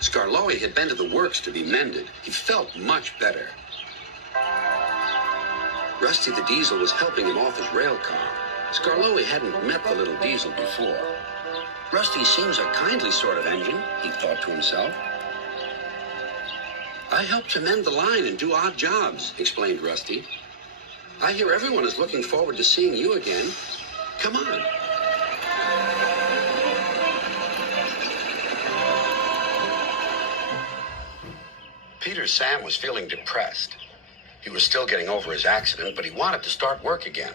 Skarloey had been to the works to be mended. He felt much better. Rusty the Diesel was helping him off his rail car. Skarloey hadn't met the little diesel before. Rusty seems a kindly sort of engine, he thought to himself. I help to mend the line and do odd jobs, explained Rusty. I hear everyone is looking forward to seeing you again. Come on. Peter Sam was feeling depressed. He was still getting over his accident, but he wanted to start work again.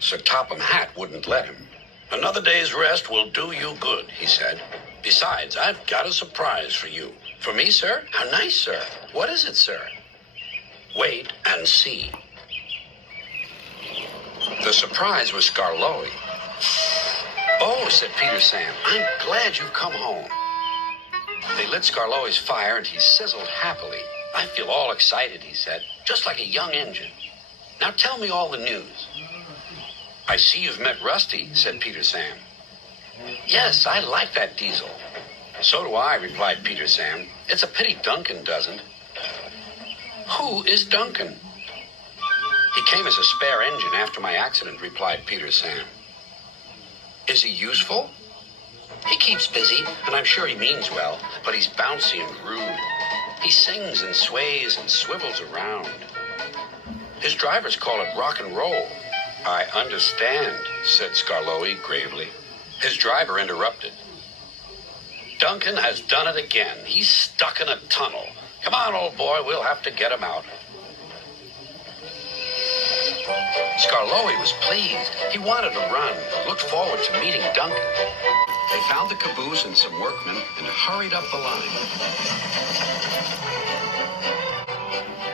Sir Topham Hatt wouldn't let him. Another day's rest will do you good, he said. Besides, I've got a surprise for you. For me, sir? How nice, sir. What is it, sir? Wait and see. The surprise was Skarloey. Oh, said Peter Sam, I'm glad you've come home. They lit Skarloey's fire, and he sizzled happily. I feel all excited, he said, just like a young engine. Now tell me all the news. I see you've met Rusty, said Peter Sam. Yes, I like that diesel. So do I, replied Peter Sam. It's a pity Duncan doesn't. Who is Duncan? He came as a spare engine after my accident, replied Peter Sam. Is he useful? He keeps busy, and I'm sure he means well, but he's bouncy and rude. He sings and sways and swivels around. His drivers call it rock and roll. I understand, said Skarloey gravely. His driver interrupted. Duncan has done it again. He's stuck in a tunnel. Come on, old boy, we'll have to get him out. Skarloey was pleased. He wanted to run, looked forward to meeting Duncan. They found the caboose and some workmen and hurried up the line.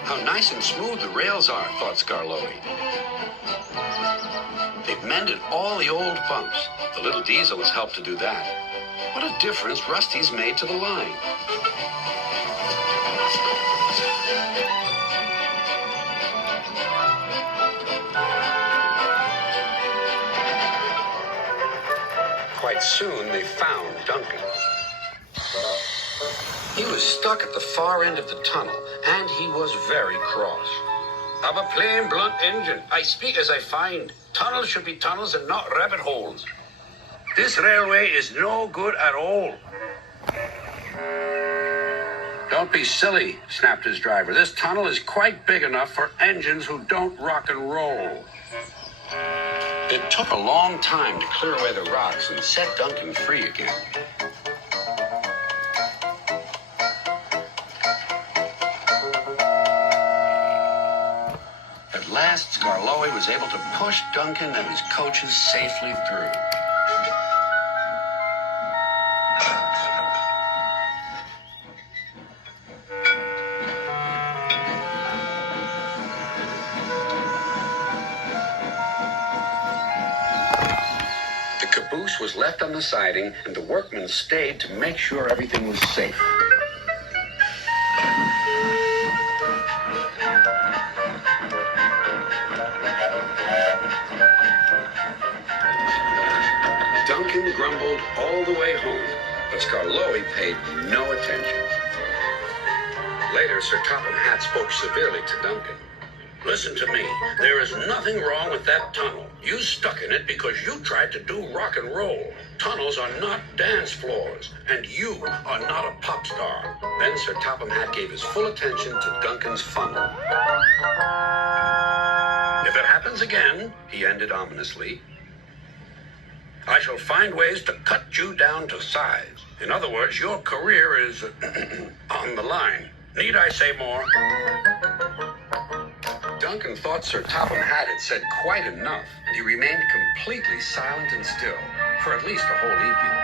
How nice and smooth the rails are, thought Skarloey. They've mended all the old bumps. The little diesel has helped to do that. What a difference Rusty's made to the line. Quite soon they found Duncan. He was stuck at the far end of the tunnel, and he was very cross. I'm a plain, blunt engine. I speak as I find. Tunnels should be tunnels and not rabbit holes. This railway is no good at all. Don't be silly, snapped his driver. This tunnel is quite big enough for engines who don't rock and roll. It took a long time to clear away the rocks and set Duncan free again. At last, Skarloey was able to push Duncan and his coaches safely through. The caboose was left on the siding, and the workmen stayed to make sure everything was safe. Duncan grumbled all the way home, but Skarloey paid no attention. Later, Sir Topham Hatt spoke severely to Duncan. Listen to me. There is nothing wrong with that tunnel. You stuck in it because you tried to do rock and roll. Tunnels are not dance floors, and you are not a pop star. Then Sir Topham Hatt gave his full attention to Duncan's funnel. If it happens again, he ended ominously, I shall find ways to cut you down to size. In other words, your career is on the line. Need I say more? Duncan thought Sir Topham Hatt had said quite enough, and he remained completely silent and still for at least a whole evening.